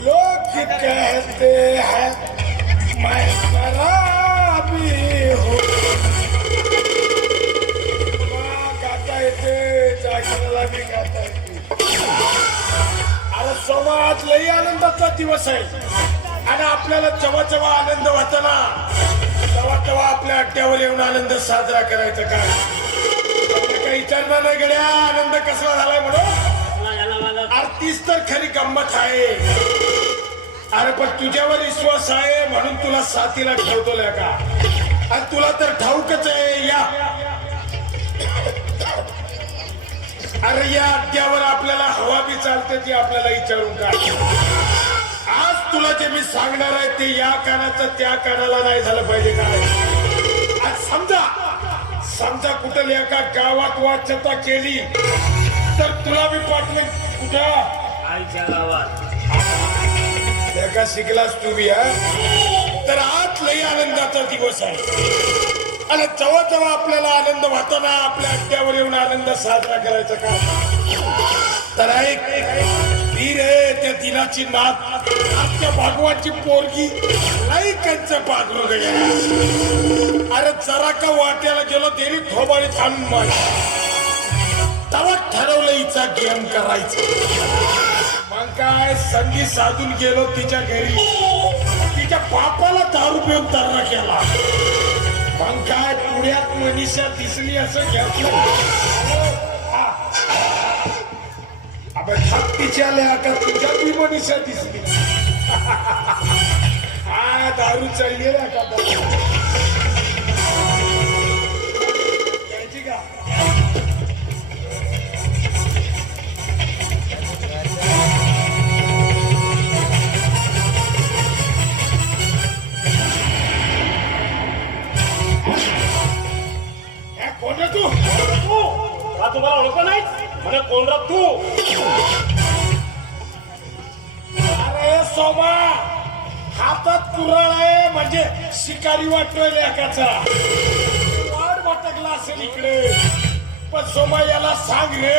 लोग कहते हैं मैं शराबी हूँ. गाता येते जागीराला बी गाता येते. अरे समाज लई आनंदाचा दिवस आहे आणि आपल्याला जेव्हा जेव्हा आनंद होता ना तेव्हा तेव्हा आपल्या अड्ड्यावर येऊन आनंद साजरा करायचा काय काही विचारणार नाही गड्या आनंद कसला झालाय म्हणून. आरतीच तर खरी गंमत आहे. अरे पण तुझ्यावर विश्वास आहे म्हणून तुला साथीला ठेवतोय का आणि तुला तर ठाऊकच आहे या अरे या अड्ड्यावर आपल्याला हवा बी चालते ती आपल्याला विचारून का. आज तुला जे मी सांगणार आहे ते या कानाचं त्या कानाला नाही झालं पाहिजे काय. आज समजा कुठं एका गावात वाचता केली तर तुला बी पाठवे कुठं आईच्या गावात एका शिकलास तुम्ही तर आज लई आनंदाचा दिवस आहे आणि जेव्हा जेव्हा आपल्याला आनंद होतो ना आपल्या अड्ड्यावर येऊन आनंद साजरा करायचा का तर ऐक वीर आहे त्या दिनाची नात आपल्या भागवाची पोरगी नाही कंच पागरू गया. अरे जरा का वाट्याला गेलो तरी थोबाडी थांबून मार तेव्हा ठरवलं हिचा गेम करायचा. मग काय संधी साधून गेलो तिच्या घरी तिच्या बापाला दारू पिऊन तर्रा केला. मग काय पुण्यात मनीषा दिसली असं घेतलं अबे थप्पीच्या आल्या का तुझ्या ती मनीषा दिसली. हा दारू चढलेला का घ्यायची का कोण तू का तुम्हाला ओळखलं नाही म्हणे कोण रा तू. अरे सोमा हातात कुऱ्हाड आहे म्हणजे शिकारी वाटतोय लेकाचा वाट भटकला असेल इकडे. पण सोमा याला सांग रे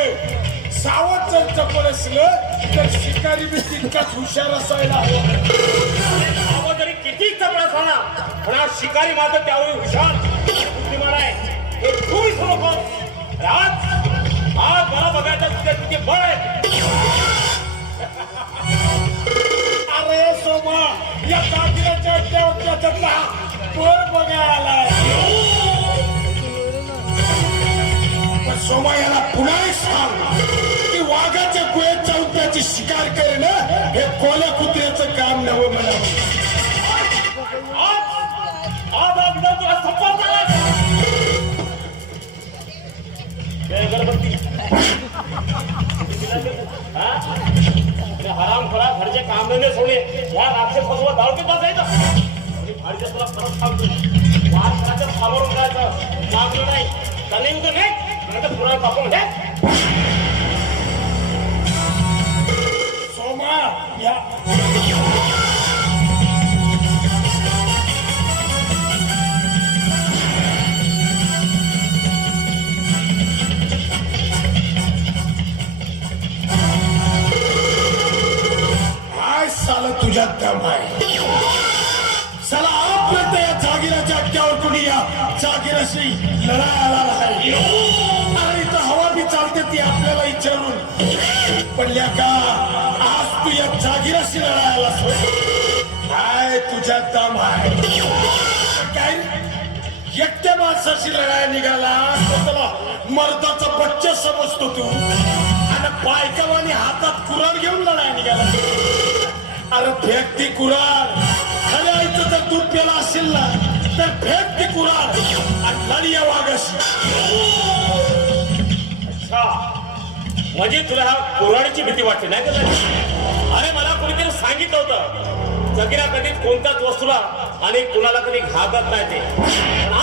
सावध जर चपळ असलं तर शिकारी बी तितकाच हुशार असायला हवं. तरी किती चपळा झाला पण आज शिकारी मात्र त्यावेळी हुशार बुद्धिमान आहे. हे तू विसरू नको. आज मला बघायचं तुझे तुझे बळ आहे. अरे सोमा या काकीच्या अड्ड्यावर त्याच्यातला बळ बघायला पण सोमा याला पुन्हा एक सांग की वाघाच्या गुहेत जाऊन त्याची शिकार करणं हे कोल्या कुत्र्याचं काम नवं मला. आज अगदी तुला संपर्क झाला हराम खोरा घरचे काम धंदे सोडले या राक्षसासोबत दारू पित बसायचं भाडीच्या तुला परत सांगतो वाद करायचं सामोरून करायचं मागलं नाही चालले उद्या नाही पुरा कापून घे. सोमा या तुझ्यात दम आहे चला आपल्या या जागीराच्या अड्ड्यावर कोणी या जागीराशी लढायला नाही. आणि इथं हवा बी चालते ती आपल्याला विचारून पण या का आज तू या जागीराशी लढायला काय तुझ्यात दम आहे काय एकट्या माणसाशी लढाई निघाला स्वतःला मर्दाचा बच्चा समजतो तू आणि बायकावानी हातात कुऱ्हाड घेऊन लढाई निघाला. अरे फेक ती कुऱ्हाड खऱ्या आईचं जर दूध प्याला असेल ना तर फेक ती कुऱ्हाड आणि लढी या वाघाशी. अच्छा म्हणजे तुला हा कुऱ्हाडीची भीती वाटते नाही का. अरे मला कोणीतरी सांगितलं होतं जगिरा कधीच कोणत्याच वस्तूला आणि कुणाला कधी घाबरत नाही ते. पण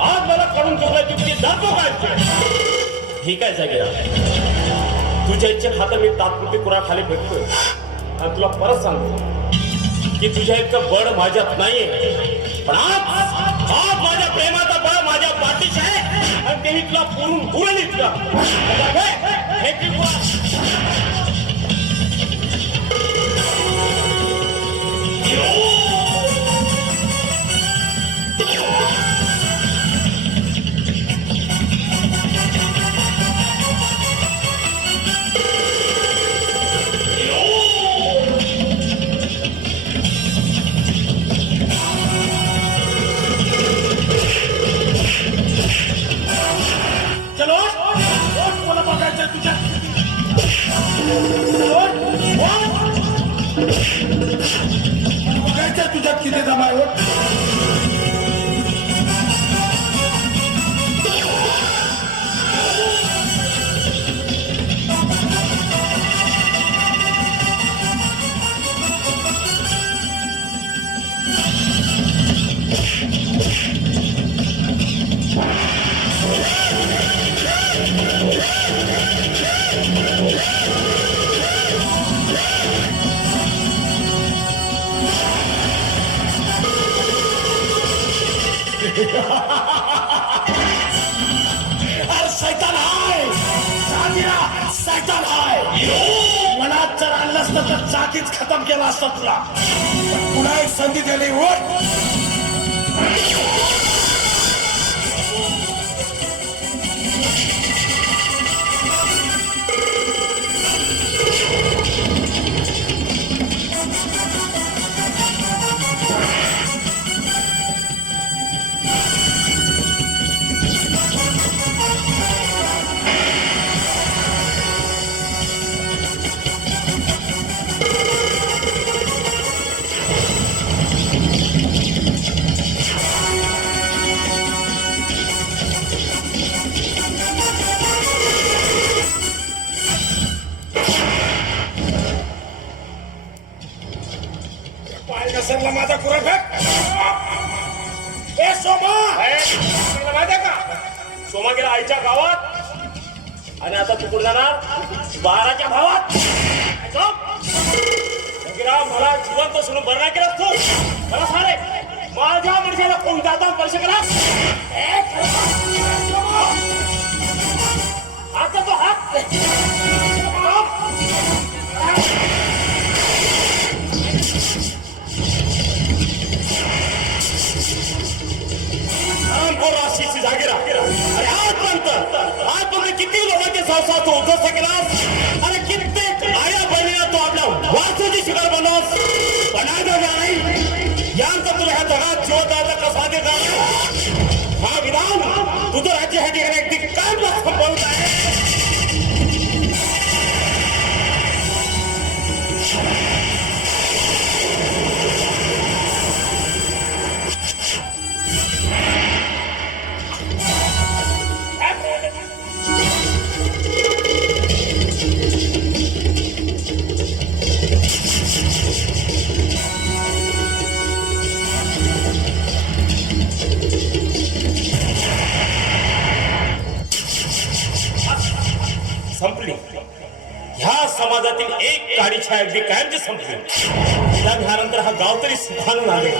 आज मला कळून चुकलं की जातो काय. ठीक आहे जगिरा तुझ्या इच्छेत हात मी तात्पुरती कुऱ्हाड खाली भेटतोय आणि तुला परत सांगतो की तुझ्या इतकं बळ माझ्यात नाहीये, पण आज माझ्या प्रेमाचा बळ माझ्या पाठीशी आहे आणि ते तुला पुरून इतकं हे की तुझ्यात किती जमाय होत अरे सैतान हाय सैतान हाय मनात जर आणलं असतं तर चाकीच खतम केला असता तुला पुन्हा एक संधी दिली ओट कसरला माझा कुरा फेक ए सोमा माहिती का सोमा गेला आईच्या गावात आणि आता तू कुठे जाणार बाराच्या भावात मला जिवंत सोडून बरं नाही केला तू मला सांगे माझ्या मनुष्याला कोण जाता पैसे केला आता तो हात राशीची जागेरा अरे आजपर्यंत किती लोकांचे संसार तो उद्ध्वस्त केलास आणि कित्येक आया बहिणीला तो आपल्या वारसाची शिकार बनवस पण नाही यांचा तुला ह्या जगात जीवदाचा कसा देणार हा विधान तुझं राज्य ह्या ठिकाणी अगदी काय संपवत आहे संपली ह्या समाजातील एक काडीची अगदी कायमची संपली त्यानंतर हा गाव तरी सुखानं आले